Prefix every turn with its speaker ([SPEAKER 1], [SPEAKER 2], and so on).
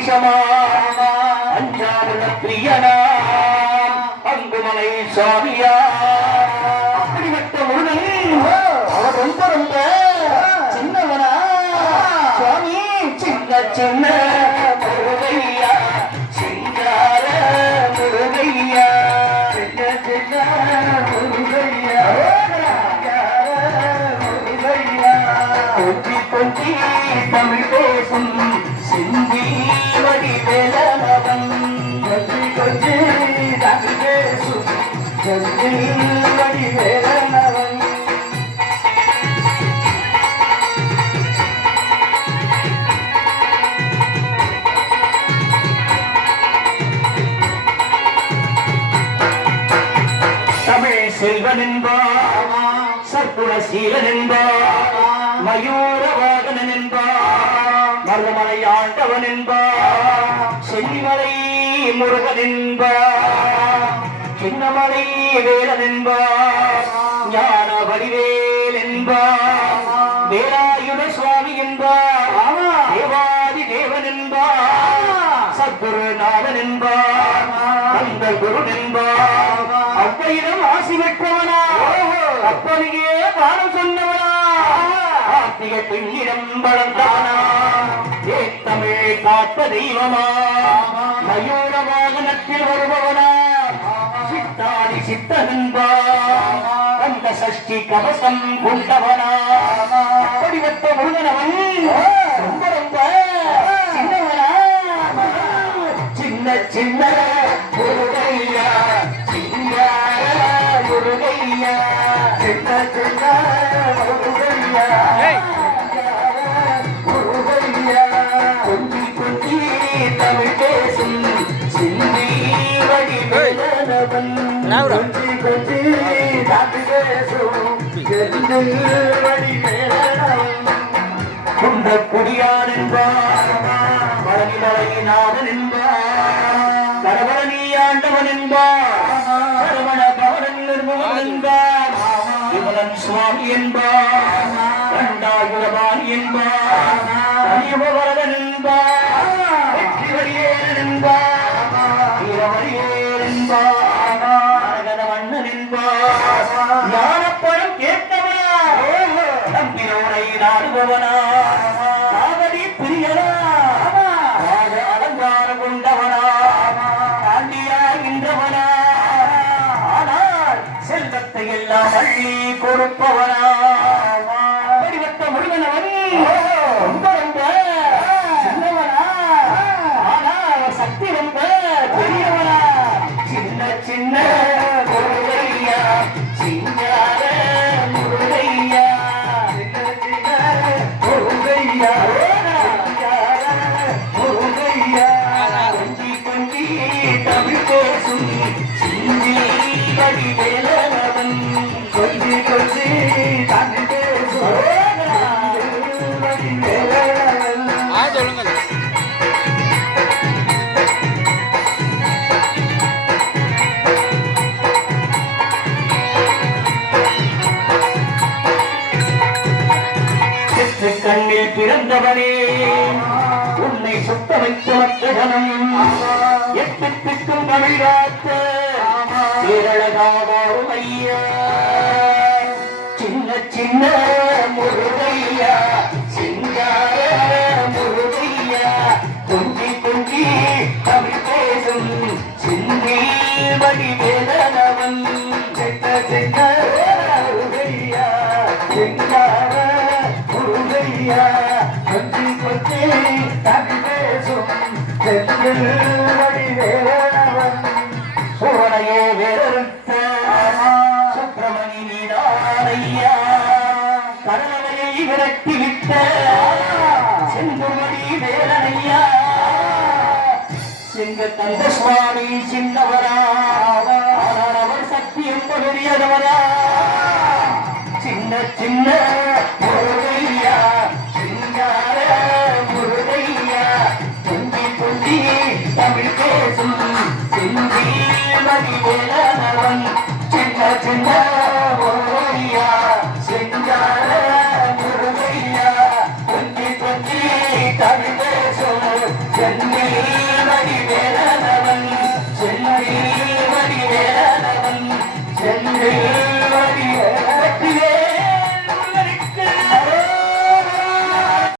[SPEAKER 1] ஈசமா அஞ்சாவுள்ள பிரியனா அங்குமலை சுவாமியா அப்படிப்பட்ட முருகன் அவர் ரொம்ப ரொம்ப சின்னவனா. சுவாமி சின்ன சின்ன முருகையா சிங்கார முருகையா சின்ன சின்ன முருகையா தமிழ் பேசும் சிந்தி செல்வன் என்பார் சற்குண சீலன் என்பார் மயூரவாகனன் என்பார் மருதமலை ஆண்டவன் என்பார் சென்னிமலை முருகன் என்பார் சின்னமலை வேலன் என்பார் ஞான வடிவேல் என்பார் வேலாயுத சுவாமி என்பார் தேவாதி தேவன் என்பார் சத்குருநாதன் என்பார் அந்த குரு என்பார் அவ்வையிடம் ஆசி பெற்றவனா அப்பனையே பாடம் சொன்னவனா? ஆத்திக பெண்ணிடம் வளர்ந்தானா ஏ தமிழ் காத்த தெய்வமா? மயூர வாகனத்தில் வருபவனா? சித்தாடி சித்தனன்பா? அந்த சஷ்டி கவசம் கொண்டவனா? அப்படிப்பட்ட முருகனவன்? ரொம்ப ரொம்ப. சின்னவனா? சின்ன சின்ன. முருகையா குண்ட குடியான் என்பார் பழனிமலையினாதன் என்பார் பரபரணியாண்டவன் என்பார் சுவாமி என்பார் கண்டாயுரபாணி என்பார் அணியபவரதன் என்பார் வெற்றிவரியேன் என்பார் வீரவரியேன் என்பார் கண்ணில் உன்னை சுத்த வைத்த மற்றகனம் எட்டுக்கும் தமிழ் காத்த பேரழகாவோரும் ஐயா சின்ன சின்ன முருகையா சிங்கார முருகையா. கொஞ்சி கொஞ்சி தமிழ் பேசும் சிந்தி வடிவேலவன் செட்ட செட்ட விரட்டிவிட்ட செங்குமணி வேலனையா. சிங்க தந்த சுவாமி சின்னவரா. ஆனால் அவர் சக்தியும் பெரியதவரா சின்ன சின்ன